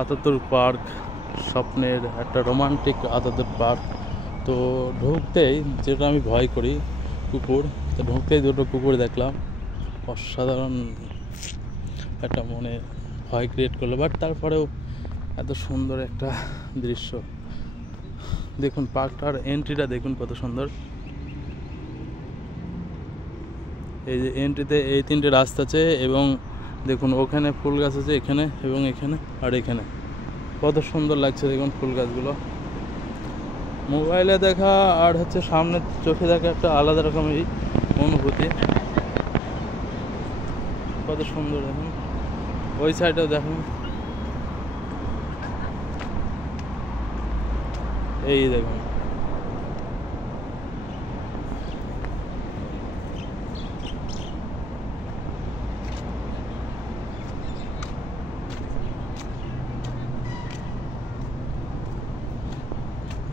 আতাতুর park, স্বপ্নের একটা romantic আতাতুর park. তো ঢুকতেই যেটা আমি ভয় করি, কুকুর, তো ঢুকতেই দুটো কুকুর দেখলাম। অসাধারণ একটা মনে ভয় ক্রিয়েট করলো, বাট তারপরেও এত সুন্দর একটা দৃশ্য। দেখুন পার্কটার এন্ট্রিটা দেখুন কত সুন্দর। এই যে এন্ট্রিতে এই তিনটে রাস্তা আছে, এবং দেখুন ওখানে ফুল গাছ আছে, এখানে এবং এখানে আর এখানে। কত সুন্দর লাগছে দেখুন ফুল গাছগুলো। মোবাইলে দেখা আর হচ্ছে সামনে চোখে দেখা একটা আলাদা রকমেরই অনুভূতি। কত সুন্দর দেখুন, ওই সাইডেও দেখুন, এই দেখুন।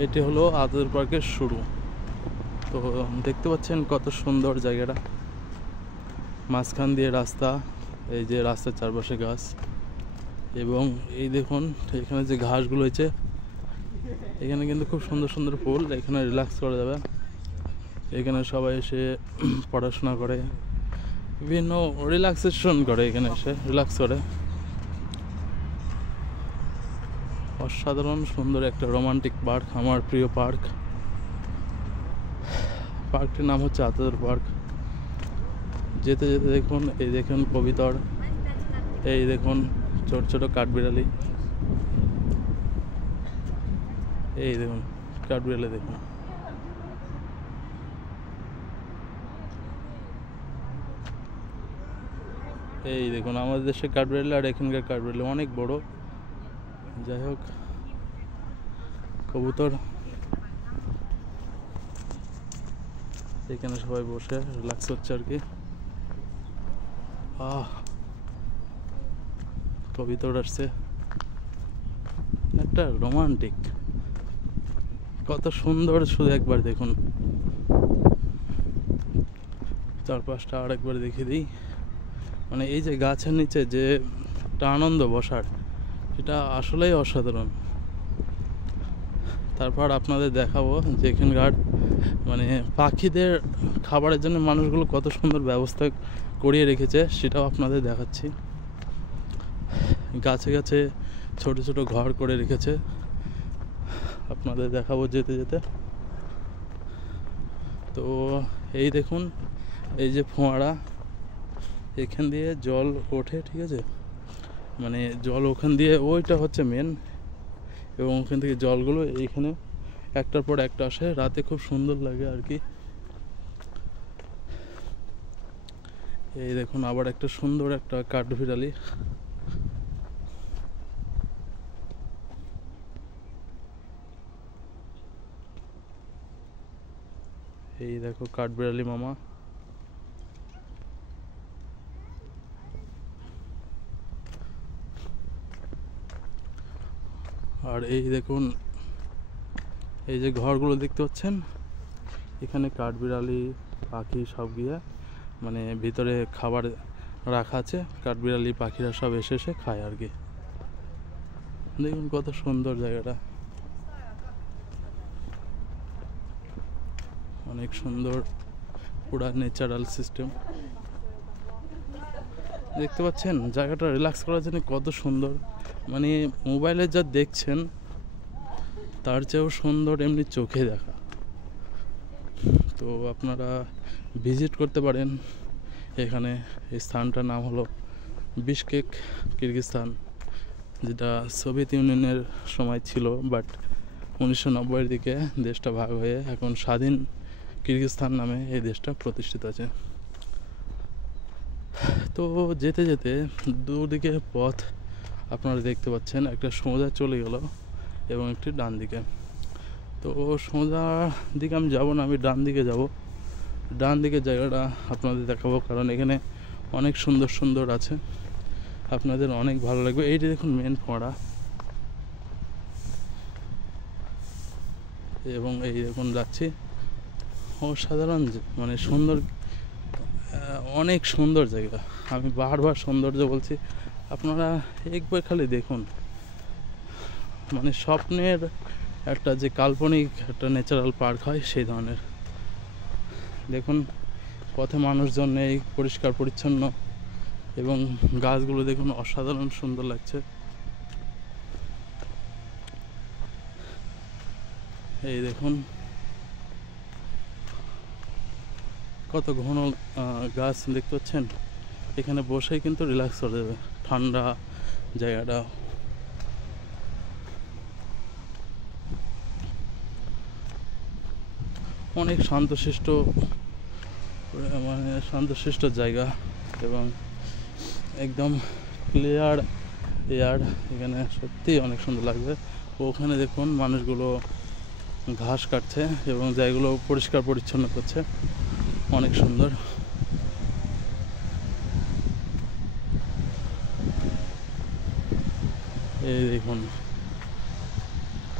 এটি হলো আতাতুর পার্কের শুরু। তো দেখতে পাচ্ছেন কত সুন্দর জায়গাটা, মাঝখান দিয়ে রাস্তা, এই যে রাস্তার চারপাশে গাছ, এবং এই দেখুন এখানে যে ঘাসগুলো হয়েছে, এখানে কিন্তু খুব সুন্দর সুন্দর ফুল। এখানে রিল্যাক্স করা যাবে, এখানে সবাই এসে পড়াশোনা করে, বিভিন্ন রিল্যাক্সেশন করে, এখানে এসে রিল্যাক্স করে। অসাধারণ সুন্দর একটা রোমান্টিক পার্ক, আমার প্রিয় পার্ক। পার্কটির নাম হচ্ছে আতাতুর পার্ক। যেতে যেতে দেখুন, এই দেখুন কবিতর, এই দেখুন ছোট ছোট কাঠবিড়ালি, এই দেখুন কাঠবিড়ালি দেখুন। এই দেখুন আমাদের দেশের কাঠবিড়ালি আর এখানকার কাঠবিড়ালি অনেক বড়। যাই হোক, কবুতর এখানে সবাই বসে রিল্যাক্স হচ্ছে আর কি। কবিতর আসছে, একটা রোমান্টিক, কত সুন্দর। শুধু একবার দেখুন চারপাশটা, আর একবার দেখিয়ে দিই। মানে এই যে গাছের নিচে যে একটা আনন্দ বসার, সেটা আসলেই অসাধারণ। তারপর আপনাদের দেখাবো যে এখানকার মানে পাখিদের খাবারের জন্য মানুষগুলো কত সুন্দর ব্যবস্থা করিয়ে রেখেছে, সেটাও আপনাদের দেখাচ্ছি। গাছে গাছে ছোট ছোট ঘর করে রেখেছে, আপনাদের দেখাবো যেতে যেতে। তো এই দেখুন, এই যে ফোয়ারা, এখান দিয়ে জল ওঠে, ঠিক আছে, মানে জল ওখান দিয়ে, ওইটা হচ্ছে মেন, এবং ওখান থেকে জলগুলো এইখানে একটার পর একটা আসে, রাতে খুব সুন্দর লাগে আর কি। এই দেখুন আবার একটা সুন্দর একটা কাঠবিড়ালি। এই দেখো কাঠবিড়ালি মামা। আর এই দেখুন এই যে ঘরগুলো দেখতে পাচ্ছেন, এখানে কাঠবিড়ালি পাখি সব গিয়ে মানে ভিতরে খাবার রাখা আছে, কাঠবিড়ালি পাখিরা সব এসে এসে খায় আর কি। দেখুন কত সুন্দর জায়গাটা, অনেক সুন্দর, পুরা ন্যাচারাল সিস্টেম। দেখতে পাচ্ছেন জায়গাটা রিল্যাক্স করার জন্য কত সুন্দর। মানে মোবাইলে যা দেখছেন তার চেয়েও সুন্দর এমনি চোখে দেখা। তো আপনারা ভিজিট করতে পারেন এখানে। এই স্থানটার নাম হলো বিশকেক, কিরগিজস্তান, যেটা সোভিয়েত ইউনিয়নের সময় ছিল, বাট 1990-এর দিকে দেশটা ভাগ হয়ে এখন স্বাধীন কিরগিজস্তান নামে এই দেশটা প্রতিষ্ঠিত আছে। তো যেতে যেতে দুদিকে পথ আপনারা দেখতে পাচ্ছেন, একটা সোজা চলে গেল এবং একটি ডান দিকে। তো সোজা দিকে আমি যাব না, আমি ডান দিকে যাব। ডান দিকের জায়গাটা আপনাদের দেখাবো, কারণ এখানে অনেক সুন্দর সুন্দর আছে, আপনাদের অনেক ভালো লাগবে। এইটি দেখুন মেন ফোয়ারা, এবং এই দেখুন যাচ্ছি, অসাধারণ মানে সুন্দর, অনেক সুন্দর জায়গা। আমি বারবার সৌন্দর্য বলছি, আপনারা একবার খালি দেখুন, মানে স্বপ্নের একটা যে কাল্পনিক একটা ন্যাচারাল পার্ক হয় সেই ধরনের। দেখুন পথে মানুষজন নেই, পরিষ্কার পরিচ্ছন্ন, এবং গাছগুলো দেখুন অসাধারণ সুন্দর লাগছে। এই দেখুন কত ঘন গাছ দেখতে পাচ্ছেন। এখানে বসেই কিন্তু রিল্যাক্স করে দেবে, ঠান্ডা জায়গাটা। অনেক শান্তশিষ্ট, মানে শান্তশিষ্ট জায়গা, এবং একদম ক্লিয়ার এয়ার। এখানে সত্যিই অনেক সুন্দর লাগবে। ওখানে দেখুন মানুষগুলো ঘাস কাটছে এবং জায়গাগুলো পরিষ্কার পরিচ্ছন্ন করছে, অনেক সুন্দর। এই দেখুন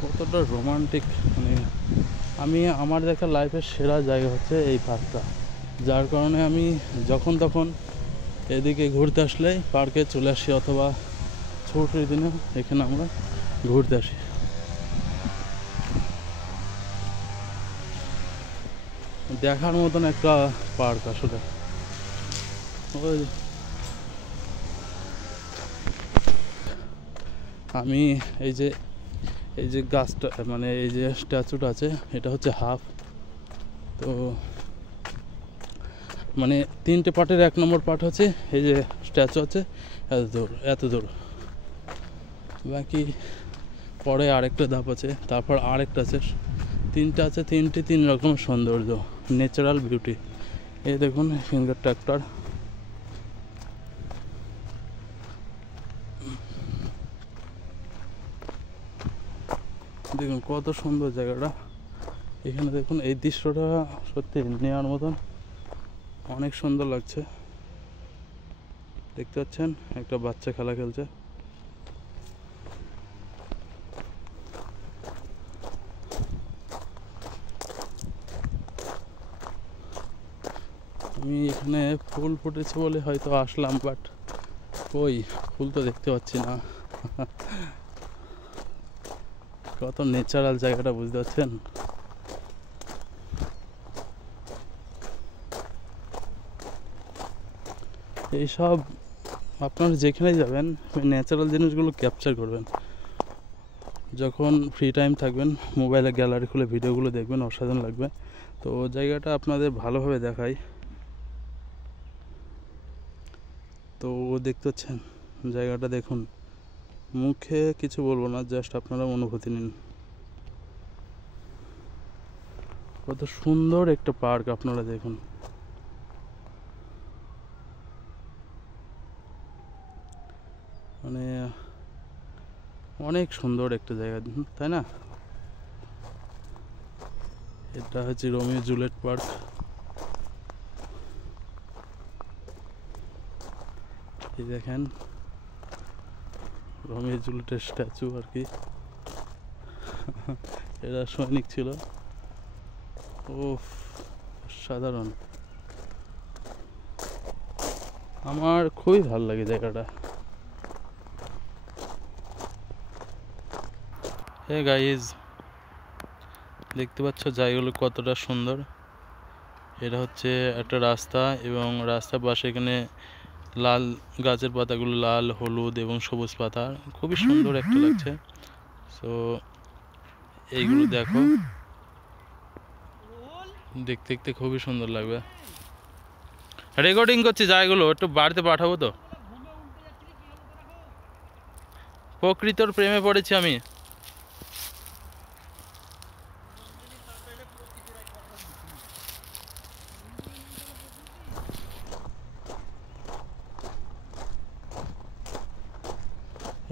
কতটা রোমান্টিক, মানে আমার দেখা লাইফের সেরা জায়গা হচ্ছে এই পার্কটা, যার কারণে আমি যখন তখন এদিকে ঘুরতে আসলে পার্কে চলে আসি, অথবা ছুটির দিনে এখানে আমরা ঘুরতে আসি। দেখার মতন একটা পার্ক আসলে। আমি এই যে গাছটা, মানে এই যে স্ট্যাচুটা আছে, এটা হচ্ছে হাফ। তো মানে 3টে পার্টের 1 নম্বর পার্ট হচ্ছে এই যে স্ট্যাচু আছে এত দূর, বাকি পরে আরেকটা ধাপ আছে, তারপর আরেকটা আছে, 3টে আছে, 3 রকমের সৌন্দর্য, ন্যাচারাল বিউটি। এই দেখুন এখানকার ট্র্যাক্টর, দেখুন কত সুন্দর জায়গাটা। এখানে দেখুন এই দৃশ্যটা সত্যি নেওয়ার মতন, অনেক সুন্দর লাগছে। দেখতে পাচ্ছেন একটা বাচ্চা খেলা খেলছে। আমি এখানে ফুল ফুটেছে বলে হয়তো আসলাম, বাট কই ফুল তো দেখতে পাচ্ছি না। কত ন্যাচারাল জায়গাটা, বুঝতে পারছেন? এইসব আপনারা যেখানেই যাবেন ন্যাচারাল জিনিসগুলো ক্যাপচার করবেন। যখন ফ্রি টাইম থাকবেন মোবাইলে গ্যালারি খুলে ভিডিওগুলো দেখবেন, অসাধারণ লাগবে। তো জায়গাটা আপনাদের ভালোভাবে দেখাই। তো দেখতে পাচ্ছেন জায়গাটা, দেখুন মুখে কিছু বলবো না, জাস্ট আপনারা অনুভূতি নিন। কত সুন্দর একটা পার্ক, আপনারা দেখুন। মানে অনেক সুন্দর একটা জায়গা, তাই না? এটা হচ্ছে রোমিও জুলিয়েট পার্ক। এই দেখেন রোমিও জুলিয়েটের স্ট্যাচু আর কি। এরা সৈনিক ছিল। ও সাধারণ, আমার খুবই ভালো লাগে জায়গাটা। হে গাইজ, দেখতে পাচ্ছ জায়গাগুলো কতটা সুন্দর। এটা হচ্ছে একটা রাস্তা, এবং রাস্তার পাশে এখানে লাল গাছের পাতাগুলো লাল, হলুদ এবং সবুজ পাতা, খুবই সুন্দর একটা লাগছে। সো এইগুলো দেখো, দেখতে দেখতে খুবই সুন্দর লাগবে। রেকর্ডিং করছি, জায়গাগুলো একটু বাড়িতে পাঠাবো। তো প্রকৃতির প্রেমে পড়েছি আমি।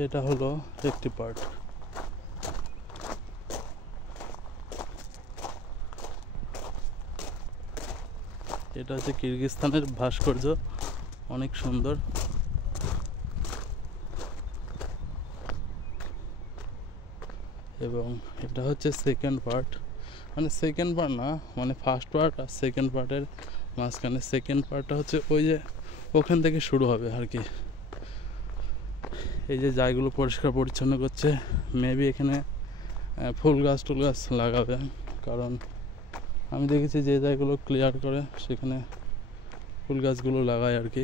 এটা হলো একটি পার্ট। এটা হচ্ছে কিরগিজস্তানের ভাস্কর্য, অনেক সুন্দর। এবং এটা হচ্ছে সেকেন্ড পার্ট, মানে সেকেন্ড পার্ট না, মানে ফার্স্ট পার্ট আর সেকেন্ড পার্টের মাঝখানে। সেকেন্ড পার্টটা হচ্ছে ওই যে ওখান থেকে শুরু হবে আর কি। এই যে জায়গাগুলো পরিষ্কার পরিচ্ছন্ন করছে, মেবি এখানে ফুল গাছ টুল গাছ লাগাবে, কারণ আমি দেখেছি যে জায়গাগুলো ক্লিয়ার করে সেখানে ফুল গাছগুলো লাগায় আর কি।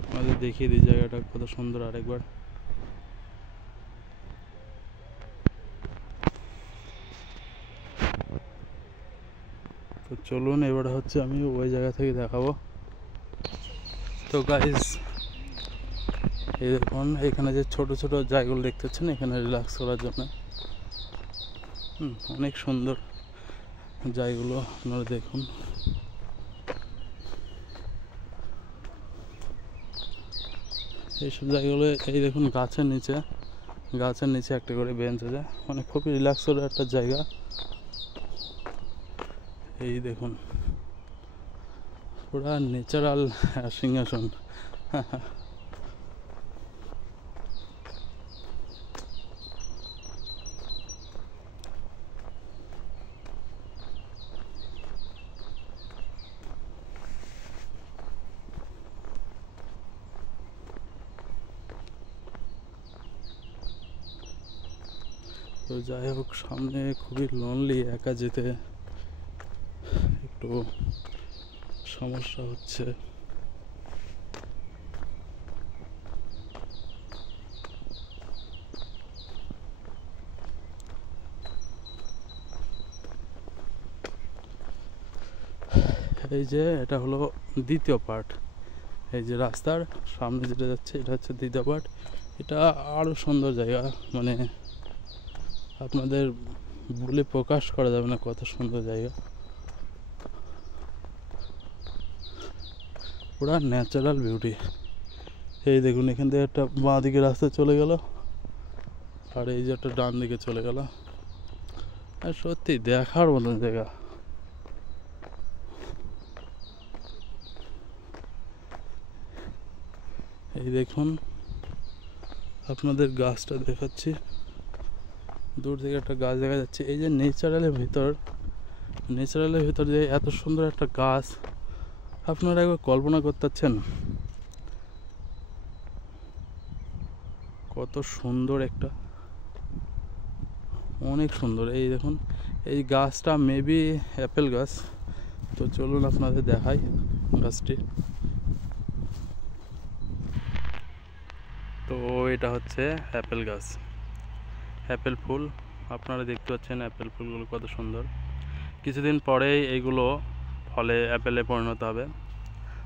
আপনাদের দেখিয়ে দিই জায়গাটা কত সুন্দর আরেকবার। তো চলুন এবার হচ্ছে আমি ওই জায়গা থেকে দেখাবো। তো গাইস এই দেখুন এখানে যে ছোট ছোট জায়গাগুলো দেখতে পাচ্ছেন, এখানে রিল্যাক্স করার জন্য অনেক সুন্দর জায়গাগুলো, আপনারা দেখুন। এইসব জায়গাগুলো এই দেখুন গাছের নিচে একটা করে বেঞ্চ আছে, মানে খুবই রিল্যাক্স করার একটা জায়গা। এই দেখুন পুরা ন্যাচারাল সিংহাসন। তো যাই হোক, সামনে খুবই লোনলি, একা যেতে একটু সমস্যা হচ্ছে। এই যে এটা হলো দ্বিতীয় পার্ট, এই যে রাস্তার সামনে যেটা যাচ্ছে এটা হচ্ছে দ্বিতীয় পার্ট। এটা আরও সুন্দর জায়গা, মানে আপনাদের বলে প্রকাশ করা যাবে না কত সুন্দর জায়গা, পুরা ন্যাচারাল বিউটি। এই দেখুন এখান থেকে একটা বাঁ দিকে রাস্তা চলে গেল, আর এই যে একটা ডান দিকে চলে গেল। আর সত্যি দেখার মতন জায়গা। এই দেখুন আপনাদের গাছটা দেখাচ্ছি, দূর থেকে একটা গাছ দেখা যাচ্ছে। এই যে নেচারালের ভিতর যে এত সুন্দর একটা গাছ, আপনারা একবার কল্পনা করতে পারছেন কত সুন্দর একটা, অনেক সুন্দর। এই দেখুন এই গাছটা মেবি অ্যাপেল গাছ। তো চলুন আপনাদের দেখাই গাছটি। তো এটা হচ্ছে অ্যাপেল গাছ, অ্যাপেল ফুল। আপনারা দেখতে পাচ্ছেন অ্যাপেল ফুলগুলো কত সুন্দর। কিছুদিন পরেই এইগুলো ফলে অ্যাপেলে পরিণত হবে।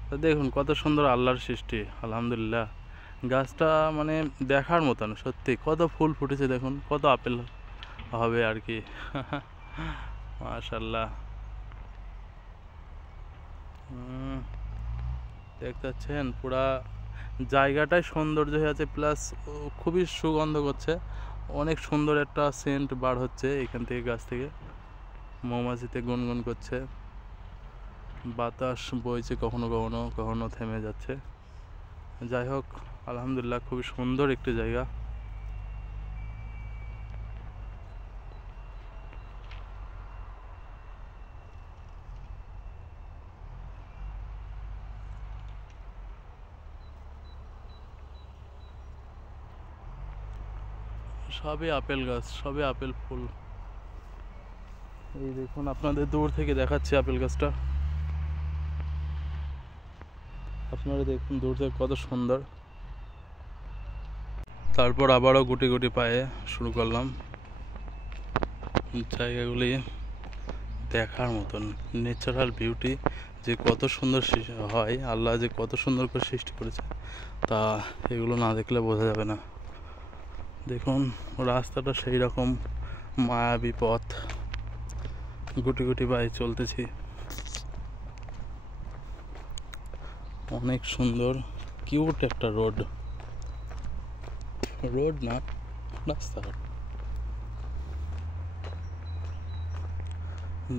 তো দেখুন কত সুন্দর আল্লাহর সৃষ্টি, আলহামদুলিল্লাহ। গাছটা মানে দেখার মতন, সত্যি কত ফুল ফুটেছে দেখুন, কত আপেল হবে আর কি। মাশাআল্লাহ। দেখতে পাচ্ছেন পুরা জায়গাটাই সৌন্দর্য হয়ে আছে, প্লাস খুবই সুগন্ধ করছে, অনেক সুন্দর একটা সেন্ট বার হচ্ছে এখান থেকে, গাছ থেকে মৌমাছিতে গুনগুন করছে, বাতাস বইছে কখনো কখনো, কখনো থেমে যাচ্ছে। যাই হোক আলহামদুলিল্লাহ, খুবই সুন্দর একটি জায়গা। সবই আপেল গাছ, সবই আপেল ফুল। এই দেখুন আপনাদের দূর থেকে দেখাচ্ছি আপেল গাছটা, আপনারা দেখুন দূর থেকে কত সুন্দর। তারপর আবারও গুটি গুটি পায়ে শুরু করলাম। জায়গাগুলি দেখার মতন, ন্যাচারাল বিউটি যে কত সুন্দর হয়, আল্লাহ যে কত সুন্দর করে সৃষ্টি করেছে, তা এগুলো না দেখলে বোঝা যাবে না। দেখুন রাস্তাটা সেই রকম মায়াবী পথ, গুটি গুটি পায়ে চলতেছি, অনেক সুন্দর কিউট একটা রোড না রাস্তা,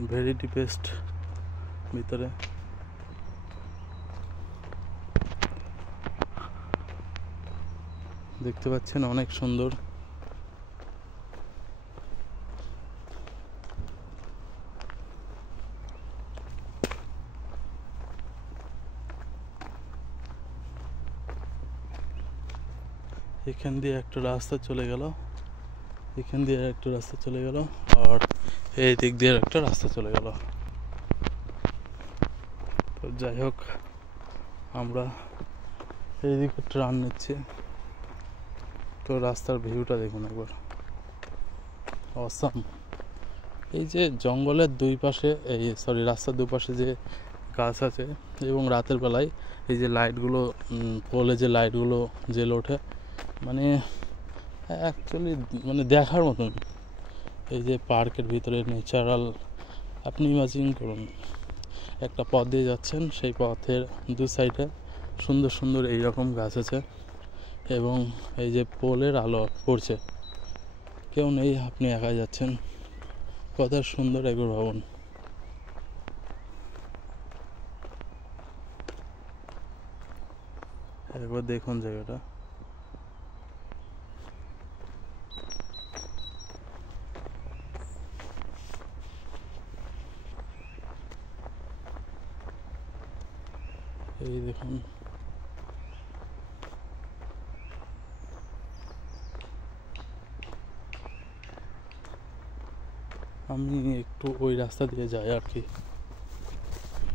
ভেরি ডিপেস্ট ভিতরে। দেখতে পাচ্ছেন অনেক সুন্দর। এখান দিয়ে একটা রাস্তা চলে গেল, এখান দিয়ে একটা রাস্তা চলে গেল, আর এই দিক দিয়ে একটা রাস্তা চলে গেল। তো যাই হোক, আমরা এইদিকে ট্রান নিচ্ছি। তো রাস্তার ভিউটা দেখুন একবার, অসাম। এই যে জঙ্গলের দুই পাশে, এই সরি রাস্তার দুপাশে যে গাছ আছে, এবং রাতের বেলায় এই যে লাইটগুলো, পোলে যে লাইটগুলো জ্বেলে ওঠে, মানে অ্যাকচুয়ালি মানে দেখার মতন। এই যে পার্কের ভিতরে ন্যাচারাল, আপনি ইমাজিন করুন একটা পথ দিয়ে যাচ্ছেন, সেই পথের দু সাইডে সুন্দর সুন্দর এইরকম গাছ আছে, এবং এই যে পোলের আলো পড়ছে, কেউ নেই, আপনি একাই যাচ্ছেন, কত সুন্দর একবার ভাবুন। একবার দেখুন জায়গাটা। এই দেখুন, আমি একটু ওই রাস্তা দিয়ে যাই আর কি,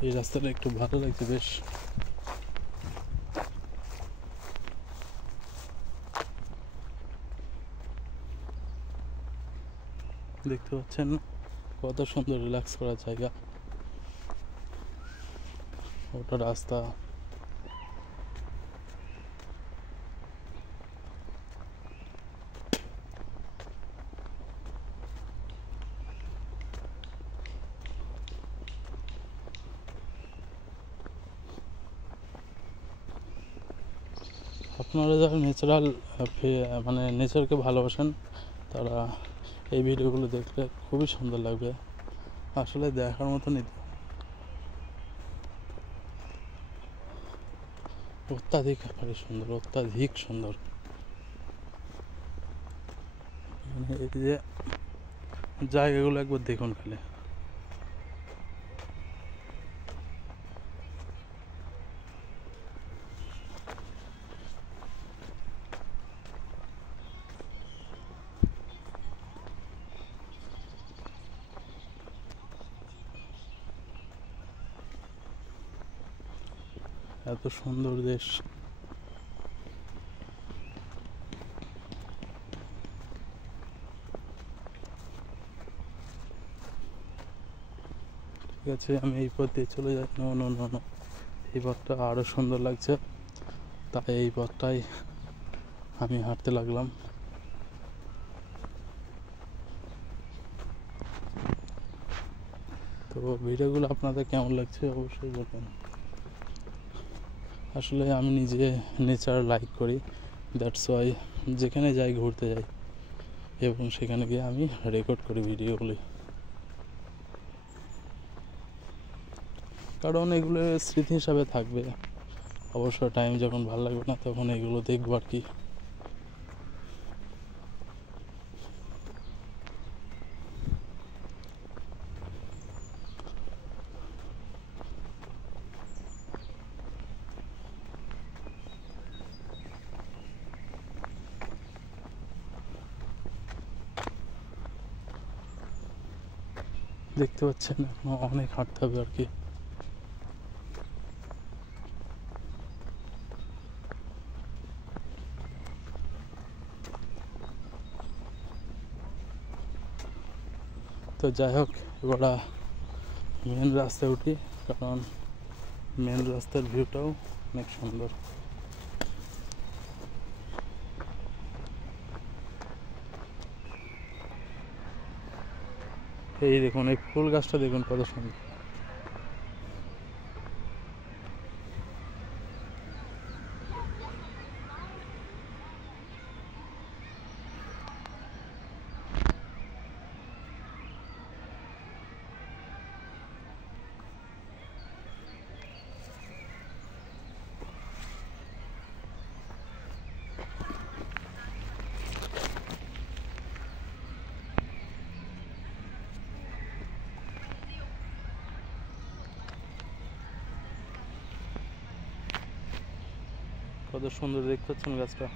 এই রাস্তাটা একটু ভালো লাগছে বেশ। দেখতে পাচ্ছেন কত সুন্দর রিল্যাক্স করার জায়গা, ওটা রাস্তা। আপনারা যারা ন্যাচারাল মানে নেচারকে ভালোবাসেন, তারা এই ভিডিওগুলো দেখলে খুবই সুন্দর লাগবে, আসলে দেখার মতনই। অত্যাধিক সুন্দর, অত্যাধিক সুন্দর। মানে এই যে জায়গাগুলো একবার দেখুন খালি, এত সুন্দর দেশ। ঠিক আছে, আমি এই পথ দিয়ে চলে যাই। নো নো নো নো, এই পথটা আরও সুন্দর লাগছে, তাই এই পথটাই আমি হাঁটতে লাগলাম। তো ভিডিওগুলো আপনাদের কেমন লাগছে অবশ্যই বলবেন। আসলে আমি নিজে নেচার লাইক করি, দ্যাটস ওয়াই যেখানে যাই, ঘুরতে যাই, এবং সেখানে গিয়ে আমি রেকর্ড করি ভিডিওগুলি, কারণ এগুলো স্মৃতি হিসাবে থাকবে। অবশ্য টাইম যখন ভালো লাগবে না, তখন এগুলো দেখবো আর কি। দেখতে পাচ্ছেন এখনো অনেক হাঁটতে হবে আর কি। তো যাই হোক, এবার মেন রাস্তায় উঠি, কারণ মেন রাস্তার ভিউটাও অনেক সুন্দর। এই দেখুন, এই ফুল গাছটা দেখুন কত সুন্দর। কত সুন্দর দেখতে পাচ্ছেন গাছটা।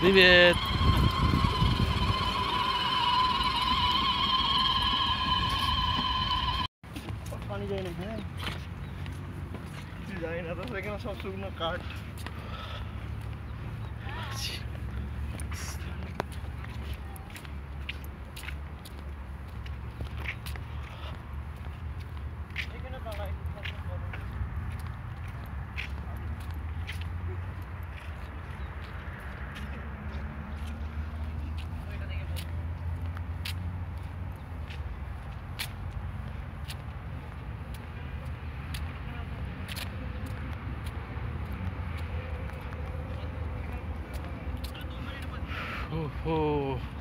Привет! পানি যায় না, হ্যাঁ যায় না তো, এখানে সব শুকনো কাঠ। এখানে দাঁড়াই Oh, oh.